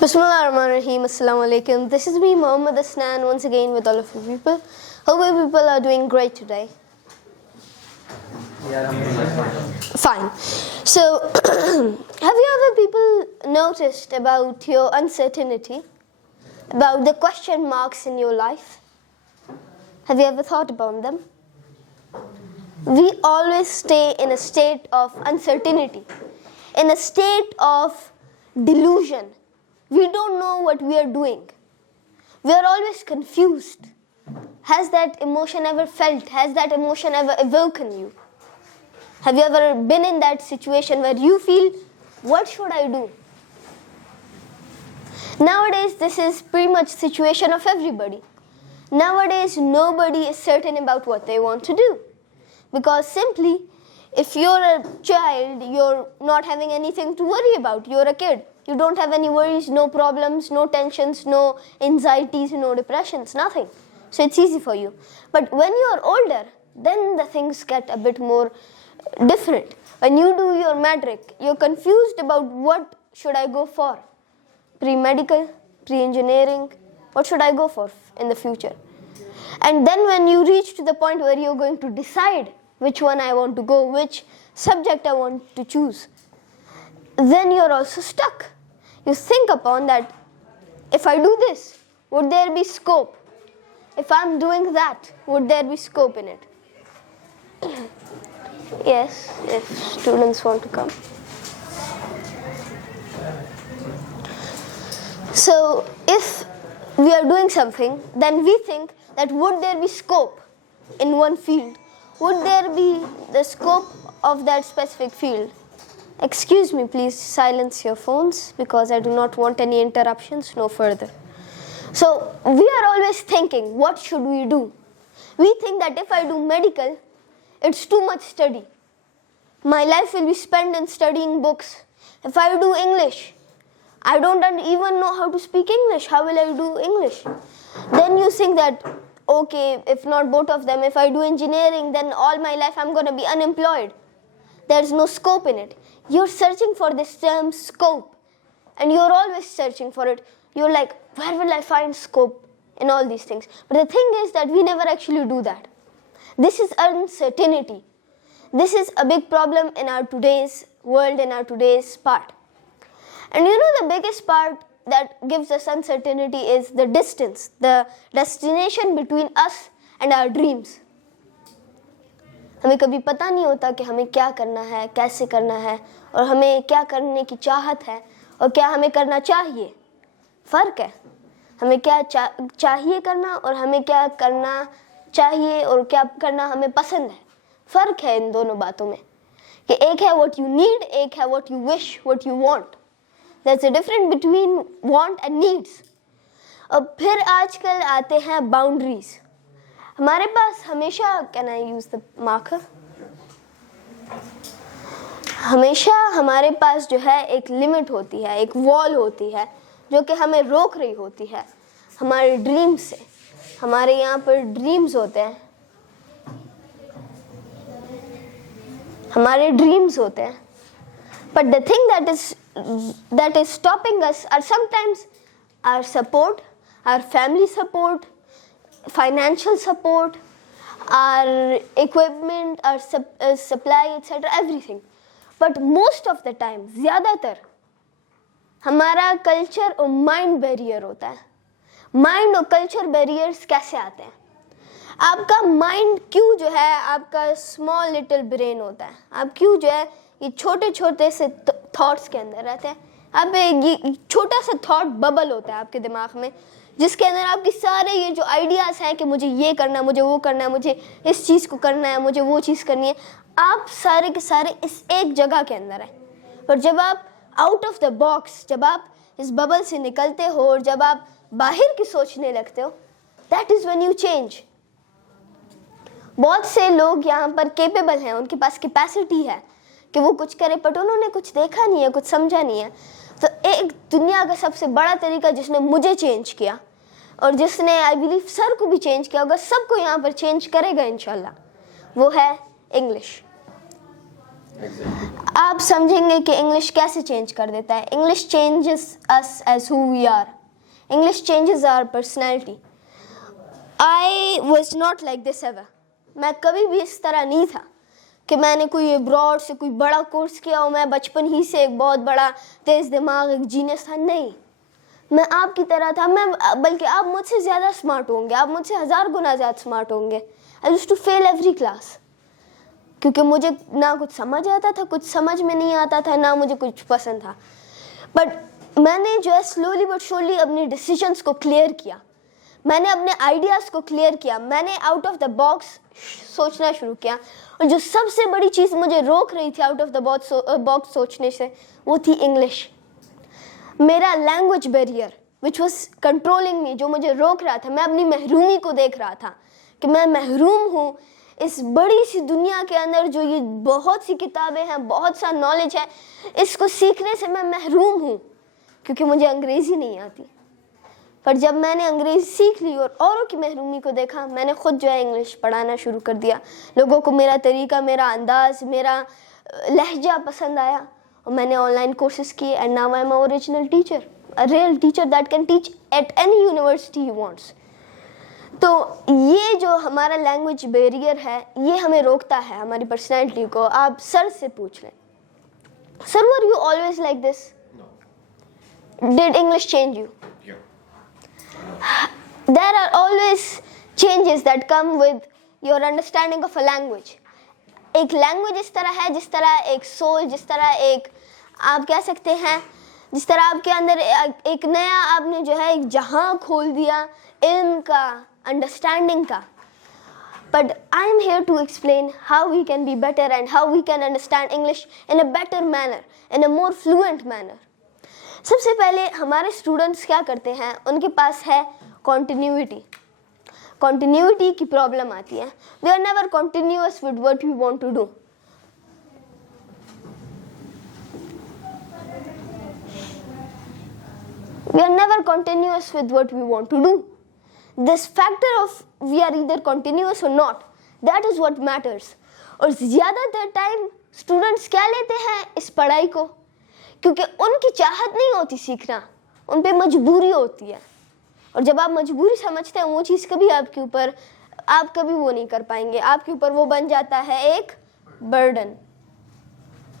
Bismillahirrahmanirrahim. Assalamu alaikum. This is me, Muhammad Hasnain, once again with all of you people. Hope you people are doing great today. Fine. So, have you ever people noticed about your uncertainty, about the question marks in your life? Have you ever thought about them? We always stay in a state of uncertainty, in a state of delusion. We don't know what we are doing. We are always confused. Has that emotion ever felt? Has that emotion ever awoken you? Have you ever been in that situation where you feel, what should I do? Nowadays, this is pretty much the situation of everybody. Nowadays, nobody is certain about what they want to do. Because simply, if you're a child, you're not having anything to worry about. You're a kid. You don't have any worries, no problems, no tensions, no anxieties, no depressions, nothing. So it's easy for you. But when you're older, then the things get a bit more different. When you do your matric, you're confused about what should I go for. Pre-medical, pre-engineering, what should I go for in the future? And then when you reach to the point where you're going to decide which one I want to go, which subject I want to choose, then you're also stuck. You think upon that, if I do this, would there be scope? If I'm doing that, would there be scope in it? Yes, if students want to come. So, if we are doing something, then we think that would there be scope in one field? Would there be the scope of that specific field? Excuse me, please silence your phones because I do not want any interruptions no further. So, we are always thinking, what should we do? We think that if I do medical, it's too much study. My life will be spent in studying books. If I do English, I don't even know how to speak English. How will I do English? Then you think that, okay, if not both of them, if I do engineering, then all my life I'm going to be unemployed. There's no scope in it. You're searching for this term scope, and you're always searching for it. You're like, where will I find scope in all these things? But the thing is that we never actually do that. This is uncertainty. This is a big problem in our today's world, in our today's part. And you know the biggest part that gives us uncertainty is the distance, the destination between us and our dreams. हमें कभी पता नहीं होता कि हमें क्या करना है, कैसे करना है, और हमें क्या करने की चाहत है, और क्या हमें करना चाहिए. फ़र्क है. हमें क्या चाहिए करना और हमें क्या करना चाहिए और क्या करना हमें पसंद है. फ़र्क है इन दोनों बातों में कि एक है what you need, एक है what you wish, what you want. There's a difference between want and needs. अब फिर आजकल आते हैं boundaries. हमारे पास हमेशा, can I use the marker? हमेशा हमारे पास जो है एक लिमिट होती है, एक वॉल होती है जो कि हमें रोक रही होती है हमारे ड्रीम्स से. हमारे यहाँ पर ड्रीम्स होते हैं, हमारे ड्रीम्स होते हैं. But the thing that is stopping us are sometimes our support, our family support, financial support, our equipment, our supply, etc., everything. But most of the time, ज़्यादातर हमारा कल्चर और माइंड बैरियर होता है. माइंड और कल्चर बैरियर्स कैसे आते हैं? आपका माइंड क्यों जो है, आपका स्मॉल लिटिल ब्रेन होता है, आप क्यों जो है ये छोटे छोटे से थॉट्स के अंदर रहते हैं. आप ये छोटा सा थॉट बबल होता है आपके दिमाग में, जिसके अंदर आपके सारे ये जो आइडियाज़ हैं कि मुझे ये करना है, मुझे वो करना है, मुझे इस चीज़ को करना है, मुझे वो चीज़ करनी है, आप सारे के सारे इस एक जगह के अंदर हैं. पर जब आप आउट ऑफ द बॉक्स, जब आप इस बबल से निकलते हो और जब आप बाहर की सोचने लगते हो, that is when you change. बहुत से लोग यहाँ पर केपेबल हैं, उनके पास कैपेसिटी है कि वो कुछ करें, बट उन्होंने कुछ देखा नहीं है, कुछ समझा नहीं है. तो एक दुनिया का सबसे बड़ा तरीका जिसने मुझे चेंज किया और जिसने आई बिलीव सर को भी चेंज किया होगा, सबको यहाँ पर चेंज करेगा इंशाल्लाह, वो है इंग्लिश. आप समझेंगे कि इंग्लिश कैसे चेंज कर देता है. English changes us as who we are. English changes our personality. I was not like this ever. मैं कभी भी इस तरह नहीं था कि मैंने कोई अब्रॉड से कोई बड़ा कोर्स किया और मैं बचपन ही से एक बहुत बड़ा तेज़ दिमाग, एक जीनियस था. नहीं, मैं आपकी तरह था. मैं बल्कि आप मुझसे ज़्यादा स्मार्ट होंगे, आप मुझसे 1000 गुना ज़्यादा स्मार्ट होंगे. I used to fail every class, क्योंकि मुझे ना कुछ समझ आता था, कुछ समझ में नहीं आता था, ना मुझे कुछ पसंद था. बट मैंने जो है स्लोली बट श्योरली अपने डिसीजंस को क्लियर किया. मैंने अपने आइडियाज़ को क्लियर किया. मैंने आउट ऑफ द बॉक्स सोचना शुरू किया. और जो सबसे बड़ी चीज़ मुझे रोक रही थी आउट ऑफ द बॉक्स सोचने से, वो थी इंग्लिश. मेरा language barrier which was controlling me, जो मुझे रोक रहा था. मैं अपनी महरूमी को देख रहा था कि मैं महरूम हूँ इस बड़ी सी दुनिया के अंदर, जो ये बहुत सी किताबें हैं, बहुत सा नॉलेज है, इसको सीखने से मैं महरूम हूँ क्योंकि मुझे अंग्रेज़ी नहीं आती. पर जब मैंने अंग्रेज़ी सीख ली और औरों की महरूमी को देखा, मैंने ख़ुद जो है इंग्लिश पढ़ाना शुरू कर दिया. लोगों को मेरा तरीका, मेरा अंदाज़, मेरा लहजा पसंद आया और मैंने ऑनलाइन कोर्सेज़ किए. And now I am a original teacher, a real teacher that can teach at any university he wants. तो ये जो हमारा लैंग्वेज बैरियर है, ये हमें रोकता है हमारी पर्सनैलिटी को. आप सर से पूछ लें, sir were you always like this? Did English change you? There are always changes that come with your understanding of a language. एक लैंग्वेज इस तरह है जिस तरह एक सोल, जिस तरह एक आप कह सकते हैं, जिस तरह आपके अंदर एक नया आपने जो है एक जहां खोल दिया इल्म का, अंडरस्टैंडिंग का. But I am here to explain how we can be better and how we can understand English in a better manner, in a more fluent manner. सबसे पहले हमारे स्टूडेंट्स क्या करते हैं, उनके पास है कॉन्टिन्यूटी. कॉन्टिन्यूटी की प्रॉब्लम आती है. They are never continuous with what you want to do. We are never continuous with what we want to do. This factor of we are either continuous or not, that is what matters. और ज़्यादातर time students क्या लेते हैं इस पढ़ाई को, क्योंकि उनकी चाहत नहीं होती सीखना, उन पे मजबूरी होती है. और जब आप मजबूरी समझते हैं वो चीज़ कभी आपके ऊपर, आप कभी वो नहीं कर पाएंगे. आपके ऊपर वो बन जाता है एक बर्डन.